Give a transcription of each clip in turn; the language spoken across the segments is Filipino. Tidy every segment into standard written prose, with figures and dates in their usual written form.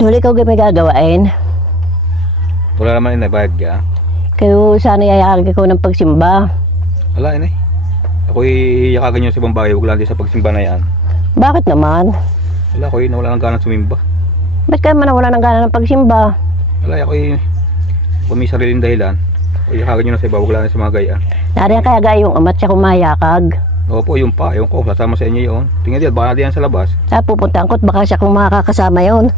Huli ka may gagawain. Wala naman inabayad ka. Kayo sana yayakag ko ng pagsimba. Wala yun eh. Ako'y yakagan nyo sa ibang bahay. Huwag lang din sa pagsimba na yan. Bakit naman? Wala, ako'y nawala ng gana sumimba. Ba't ka man nawala ng gana ng pagsimba? Wala, ako'y kung may sariling dahilan. Ako'y yakagan nyo na sa iba. Huwag lang din sa mga gaya. Nariyan kaya gayong amat siya kumayakag. Opo, yung pa. Yung ko. Sasama sa inyo yun. Tingnan din, baka natin yan sa labas. Sa pupuntaan ko't baka siya kung makakasama yon.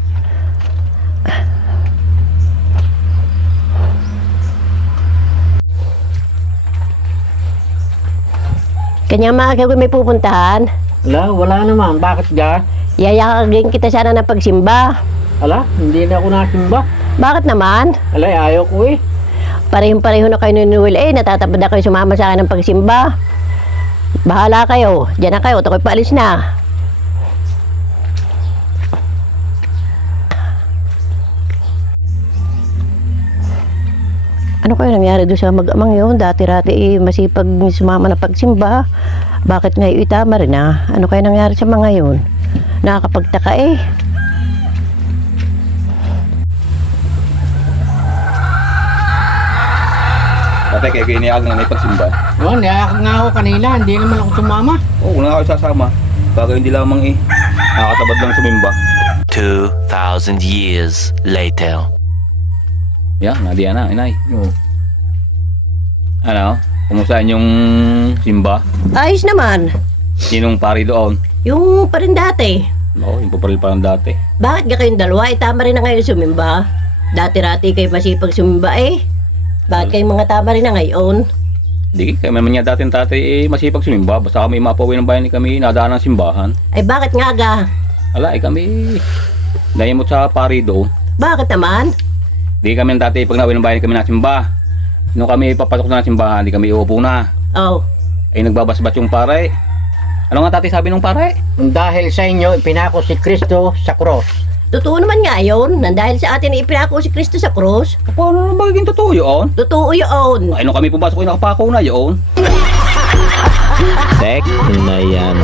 Kanya mga kayo may pupuntahan. Wala naman. Bakit ga? Yayakagin kita sana ng pagsimba. Ala, hindi na ako nasimba. Bakit naman? Ala, ayaw ko eh. Parehong-pareho na kayo ni Noel natatamad na kayo sumama sa akin ng pagsimba. Bahala kayo. Diyan na kayo. Ito ko'y paalis na. Ano kaya nangyari doon sa mag-amang yun? Dati-rati masipag sumama na pagsimba. Bakit ngayon itama rin na? Ano kaya nangyari sa mga yun? Nakakapagtaka eh. Dati kaya kayo niyakag na may pagsimba. Oh, niyakag nga ako kanina. Hindi naman ako sumama. Oo, kung na kayo sasama. Baka hindi lamang eh. Nakakatabad lang sumimba. 2,000 years later. Yan, nadiyan na, inay. Oh. Ano? Kumusta yung simba? Ayos naman. Sinong pari doon? Yung pa rin dati. Oo, yung paparil pa ng dati. Bakit ka kayong dalawa? Tama rin na ngayon sumimba. Dati-rati kayo masipag sumimba eh. Bakit kayong mga tama rin na ngayon? Hindi, kaya naman niya dating tatay masipag sumimba. Basta kami mapawi ng bayan ni kami, nadaan ng simbahan. Ay bakit nga ga? Ala, kami nayimot sa pari doon. Bakit naman? Di kami ng dati, pag nawi ng bayan kami na simba. Nung kami papasok na ng simbahan, di kami uupo na. Oh, Ay nagbabasbat yung pare. Ano nga tatay sabi nung pare? Dahil sa inyo, ipinako si Kristo sa cross. totoo naman nga yun. Nandahil sa atin ipinako si Kristo sa krus. Paano na magiging totoo yun? Totoo yun. Ay nung kami pumasok, nakapako na yun. Tek na yan.